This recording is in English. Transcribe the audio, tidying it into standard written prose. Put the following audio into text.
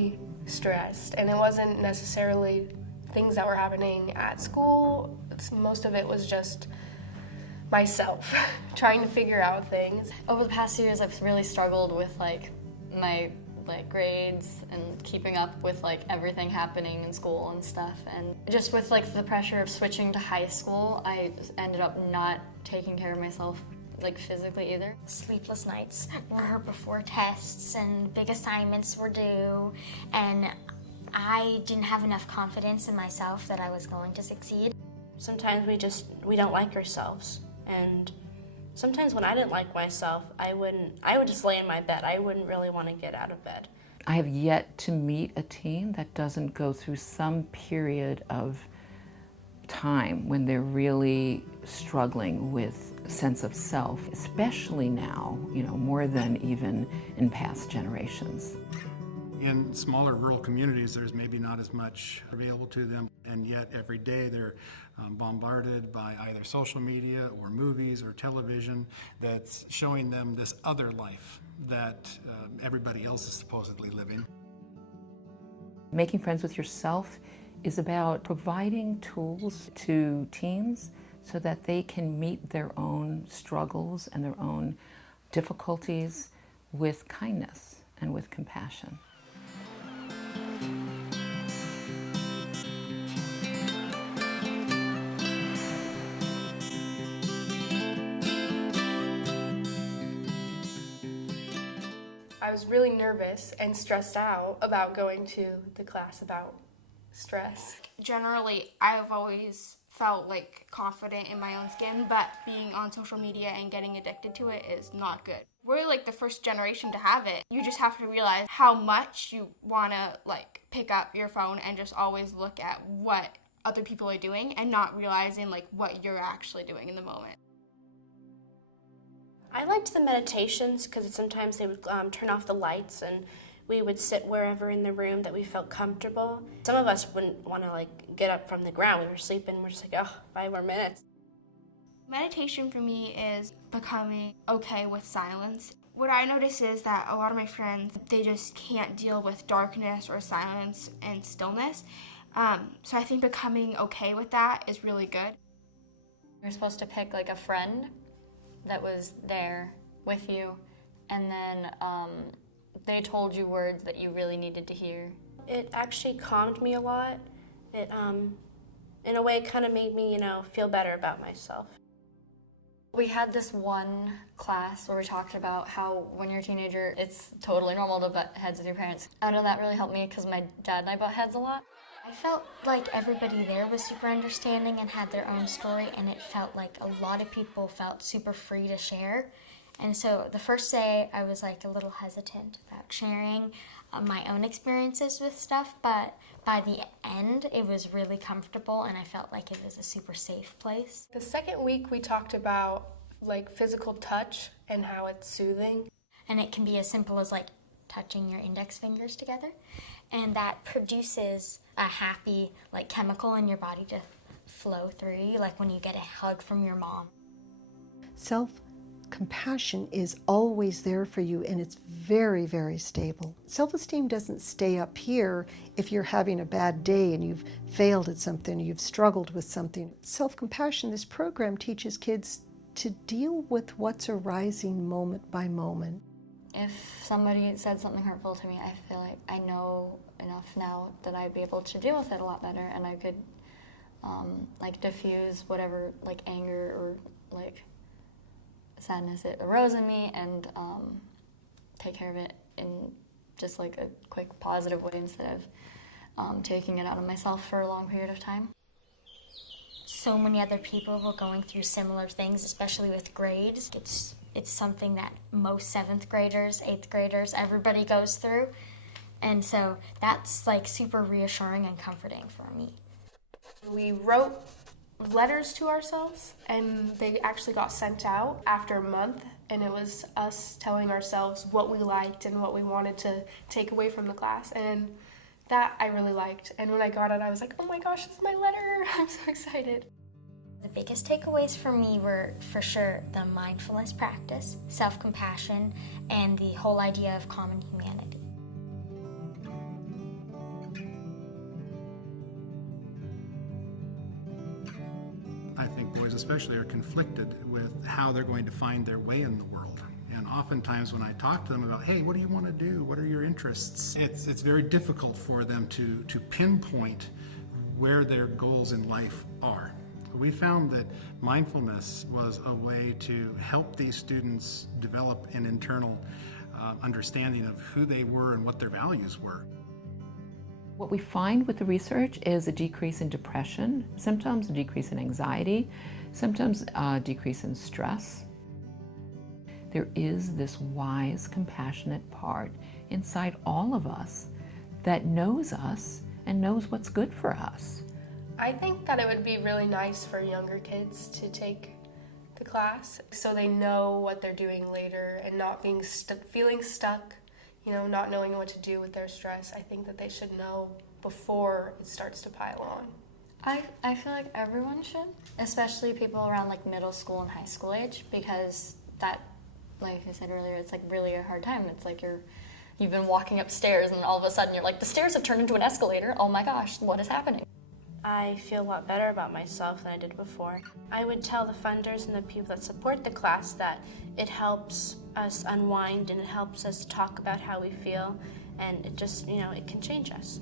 really stressed, and it wasn't necessarily things that were happening at school. Most of it was just myself trying to figure out things. Over the past years, I've really struggled with my grades and keeping up with everything happening in school and stuff. And just with the pressure of switching to high school, I ended up not taking care of myself physically either. Sleepless nights were before tests and big assignments were due, and I didn't have enough confidence in myself that I was going to succeed. Sometimes we don't like ourselves, and sometimes when I didn't like myself, I would just lay in my bed. I wouldn't really want to get out of bed. I have yet to meet a teen that doesn't go through some period of time when they're really struggling with a sense of self, especially now, more than even in past generations. In smaller rural communities, there's maybe not as much available to them, and yet every day they're bombarded by either social media or movies or television that's showing them this other life that everybody else is supposedly living. Making friends with yourself is about providing tools to teens so that they can meet their own struggles and their own difficulties with kindness and with compassion. I was really nervous and stressed out about going to the class about stress. Generally, I've always felt confident in my own skin, but being on social media and getting addicted to it is not good. We're the first generation to have it. You just have to realize how much you want to pick up your phone and just always look at what other people are doing and not realizing what you're actually doing in the moment. I liked the meditations because sometimes they would turn off the lights and we would sit wherever in the room that we felt comfortable. Some of us wouldn't want to get up from the ground. We were sleeping, we're just 5 more minutes. Meditation for me is becoming okay with silence. What I notice is that a lot of my friends, they just can't deal with darkness or silence and stillness. So I think becoming okay with that is really good. You're supposed to pick a friend that was there with you, and then they told you words that you really needed to hear. It actually calmed me a lot. It, in a way, kind of made me, feel better about myself. We had this one class where we talked about how when you're a teenager, it's totally normal to butt heads with your parents. I know that really helped me because my dad and I butt heads a lot. I felt like everybody there was super understanding and had their own story, and it felt like a lot of people felt super free to share. And so the first day I was a little hesitant about sharing my own experiences with stuff, but by the end it was really comfortable and I felt like it was a super safe place. The second week we talked about physical touch and how it's soothing. And it can be as simple as touching your index fingers together, and that produces a happy chemical in your body to flow through you, when you get a hug from your mom. Self-compassion is always there for you, and it's very, very stable. Self-esteem doesn't stay up here if you're having a bad day and you've failed at something, you've struggled with something. Self-compassion, this program teaches kids to deal with what's arising moment by moment. If somebody said something hurtful to me, I feel like I know enough now that I'd be able to deal with it a lot better, and I could diffuse whatever anger or sadness it arose in me, and take care of it in just a quick positive way instead of taking it out on myself for a long period of time. So many other people were going through similar things, especially with grades. It's something that most 7th graders, 8th graders, everybody goes through. And so that's super reassuring and comforting for me. We wrote letters to ourselves, and they actually got sent out after a month, and it was us telling ourselves what we liked and what we wanted to take away from the class, and that I really liked. And when I got it, I was like, oh my gosh, this is my letter. I'm so excited. The biggest takeaways for me were, for sure, the mindfulness practice, self-compassion, and the whole idea of common humanity. especially are conflicted with how they're going to find their way in the world. And oftentimes when I talk to them about, hey, what do you want to do? What are your interests? It's very difficult for them to pinpoint where their goals in life are. We found that mindfulness was a way to help these students develop an internal understanding of who they were and what their values were. What we find with the research is a decrease in depression, symptoms, a decrease in anxiety, symptoms, a decrease in stress. There is this wise, compassionate part inside all of us that knows us and knows what's good for us. I think that it would be really nice for younger kids to take the class so they know what they're doing later and not being feeling stuck, not knowing what to do with their stress. I think that they should know before it starts to pile on. I feel like everyone should, especially people around like middle school and high school age, because that, like I said earlier, it's like really a hard time. It's like you've been walking upstairs and all of a sudden you're like, the stairs have turned into an escalator. Oh my gosh, what is happening? I feel a lot better about myself than I did before. I would tell the funders and the people that support the class that it helps us unwind and it helps us talk about how we feel, and it just, it can change us.